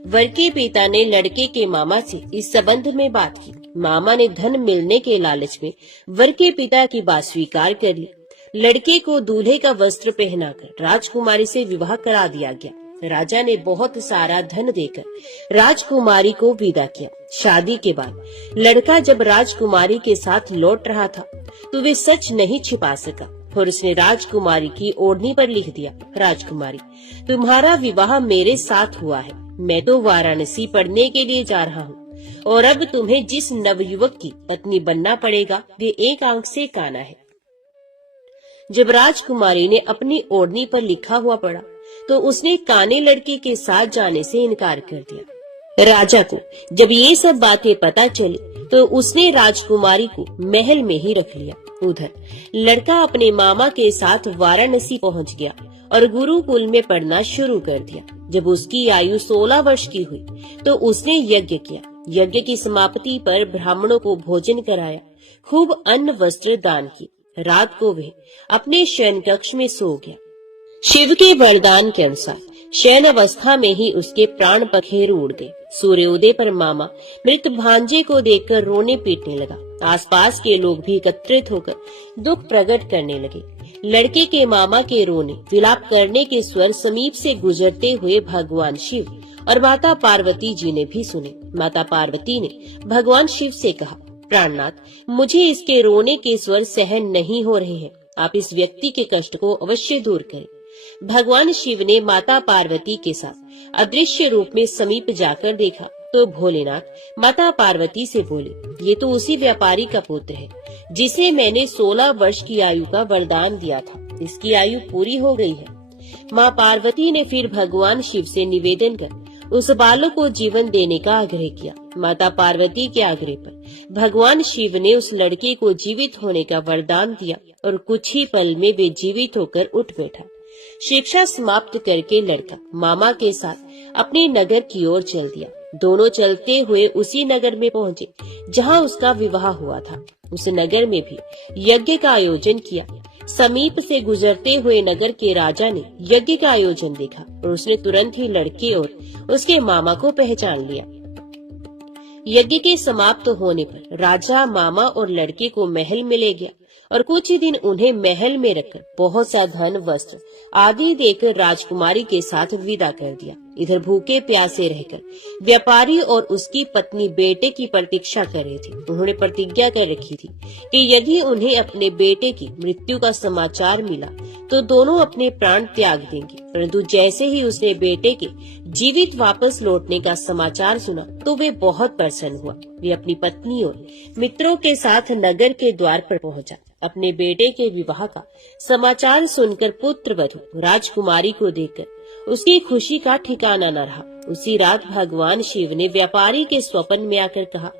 वर के पिता ने लड़के के मामा से इस संबंध में बात की। मामा ने धन मिलने के लालच में वर के पिता की बात स्वीकार कर ली। लड़के को दूल्हे का वस्त्र पहनाकर राजकुमारी से विवाह करा दिया गया। राजा ने बहुत सारा धन देकर राजकुमारी को विदा किया। शादी के बाद लड़का जब राजकुमारी के साथ लौट रहा था तो वे सच नहीं छिपा सका और उसने राजकुमारी की ओढ़नी पर लिख दिया, राजकुमारी, तुम्हारा विवाह मेरे साथ हुआ है। मैं तो वाराणसी पढ़ने के लिए जा रहा हूँ और अब तुम्हें जिस नवयुवक की पत्नी बनना पड़ेगा वे एक आंख से काना है। जब राजकुमारी ने अपनी ओढ़नी पर लिखा हुआ पढ़ा तो उसने काने लड़के के साथ जाने से इनकार कर दिया। राजा को जब ये सब बातें पता चली तो उसने राजकुमारी को महल में ही रख लिया। उधर लड़का अपने मामा के साथ वाराणसी पहुंच गया और गुरुकुल में पढ़ना शुरू कर दिया। जब उसकी आयु 16 वर्ष की हुई तो उसने यज्ञ किया। यज्ञ की समाप्ति पर ब्राह्मणों को भोजन कराया, खूब अन्न वस्त्र दान किए। रात को वह अपने शयन कक्ष में सो गया। शिव के वरदान के अनुसार शयन अवस्था में ही उसके प्राण पखेरु उड़ गए। सूर्योदय पर मामा मृत भांजे को देखकर रोने पीटने लगा। आसपास के लोग भी एकत्रित होकर दुख प्रकट करने लगे। लड़के के मामा के रोने विलाप करने के स्वर समीप से गुजरते हुए भगवान शिव और माता पार्वती जी ने भी सुने। माता पार्वती ने भगवान शिव से कहा, प्राणनाथ, मुझे इसके रोने के स्वर सहन नहीं हो रहे हैं। आप इस व्यक्ति के कष्ट को अवश्य दूर करें। भगवान शिव ने माता पार्वती के साथ अदृश्य रूप में समीप जाकर देखा तो भोलेनाथ माता पार्वती से बोले, ये तो उसी व्यापारी का पुत्र है जिसे मैंने 16 वर्ष की आयु का वरदान दिया था। इसकी आयु पूरी हो गई है। माँ पार्वती ने फिर भगवान शिव से निवेदन कर उस बालक को जीवन देने का आग्रह किया। माता पार्वती के आग्रह पर भगवान शिव ने उस लड़के को जीवित होने का वरदान दिया और कुछ ही पल में वे जीवित होकर उठ बैठा। शिक्षा समाप्त करके लड़का मामा के साथ अपने नगर की ओर चल दिया। दोनों चलते हुए उसी नगर में पहुंचे जहां उसका विवाह हुआ था। उस नगर में भी यज्ञ का आयोजन किया। समीप से गुजरते हुए नगर के राजा ने यज्ञ का आयोजन देखा और उसने तुरंत ही लड़के और उसके मामा को पहचान लिया। यज्ञ के समाप्त होने पर राजा मामा और लड़के को महल में ले गया और कुछ ही दिन उन्हें महल में रखकर बहुत सा धन, वस्त्र आदि देकर राजकुमारी के साथ विदा कर दिया। इधर भूखे प्यासे रहकर व्यापारी और उसकी पत्नी बेटे की प्रतीक्षा कर रहे थे। उन्होंने प्रतिज्ञा कर रखी थी कि यदि उन्हें अपने बेटे की मृत्यु का समाचार मिला तो दोनों अपने प्राण त्याग देंगे। परंतु जैसे ही उसने बेटे के जीवित वापस लौटने का समाचार सुना तो वे बहुत प्रसन्न हुआ। वे अपनी पत्नी और मित्रों के साथ नगर के द्वार पर पहुंचा। अपने बेटे के विवाह का समाचार सुनकर पुत्र वधू राजकुमारी को देखकर उसकी खुशी का ठिकाना न रहा। उसी रात भगवान शिव ने व्यापारी के स्वप्न में आकर कहा,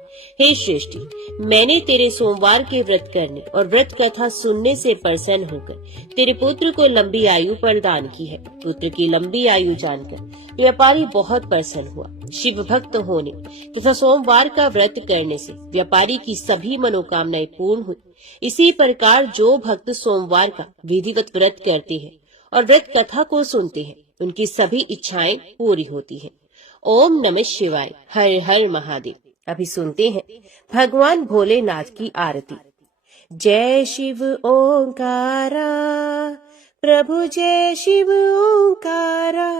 हे श्रेष्ठी, मैंने तेरे सोमवार के व्रत करने और व्रत कथा सुनने से प्रसन्न होकर तेरे पुत्र को लंबी आयु प्रदान की है। पुत्र की लंबी आयु जानकर व्यापारी बहुत प्रसन्न हुआ। शिव भक्त होने तथा सोमवार का व्रत करने से व्यापारी की सभी मनोकामनाएं पूर्ण हुई। इसी प्रकार जो भक्त सोमवार का विधिवत व्रत करते हैं और व्रत कथा को सुनते हैं, उनकी सभी इच्छाएं पूरी होती हैं। ओम नमः शिवाय। हर हर महादेव। अभी सुनते हैं भगवान भोलेनाथ की आरती। जय शिव ओंकारा, प्रभु जय शिव ओंकारा,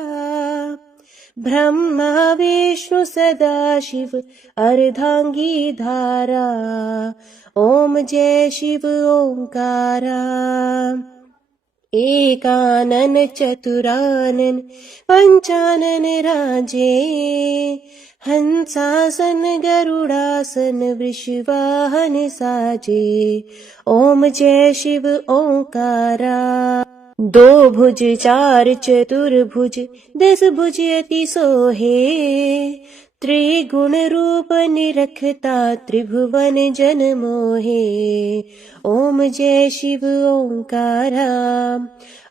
ब्रह्मा विष्णु सदा शिव अर्धांगी धारा। ओम जय शिव ओंकारा। एकानन चतुरानन पंचानन राजे, हंसासन गरुड़ासन वृषवाहन साजे। ओम जय शिव ओंकारा। दो भुज चार चतुर्भुज, 10 भुज अति सोहे, त्रिगुण रूप निरखता त्रिभुवन जन मोहे। ओम जय शिव ओंकारा।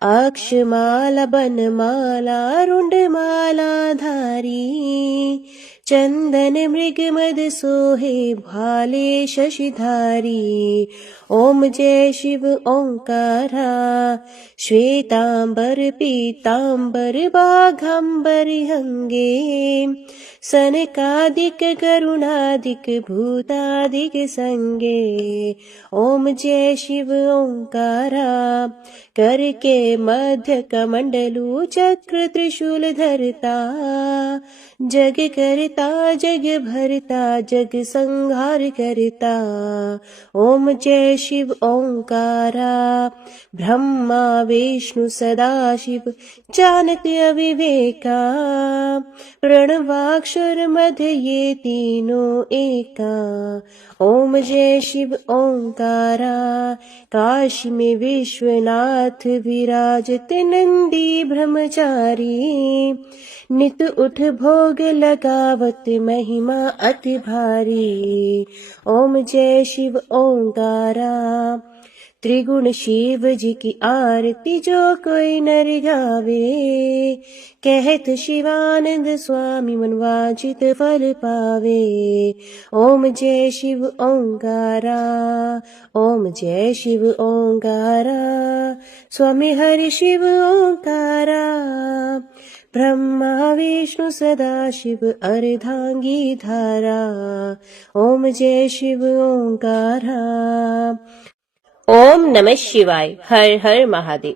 अक्षमाला बनमाला रुंडमाला धारी, चंदन मृग मद सोहे भाले शशिधारी। ओम जय शिव ओंकारा। श्वेतांबर पीतांबर बाघांबर अंगे, सनकादिक करुणादिक भूतादिक संगे। ओम जय शिव ओंकारा। करके मध्य कमंडलू चक्र त्रिशूल धरता, जग करता जग भरता जग संहार करता। ओम जय शिव ओंकारा। ब्रह्मा विष्णु सदा शिव जानत अविवेका, प्रणवाक्षर मध्य ये तीनों एका। ओम जय शिव ओंकारा। काशी में विश्वनाथ विराजत नंदी ब्रह्मचारी, नित उठ भोग लगावत महिमा अति भारी। ओम जय शिव ओंकारा। त्रिगुण शिव जी की आरती जो कोई नर गावे, कहत शिवानंद स्वामी मनवांछित फल पावे। ओम जय शिव ओंकारा। ओम जय शिव ओंकारा। स्वामी हरि शिव ओंकारा। ब्रह्मा विष्णु सदा शिव अर्धांगी धारा। ओम जय शिव ओंकारा। ओम नमः शिवाय। हर हर महादेव।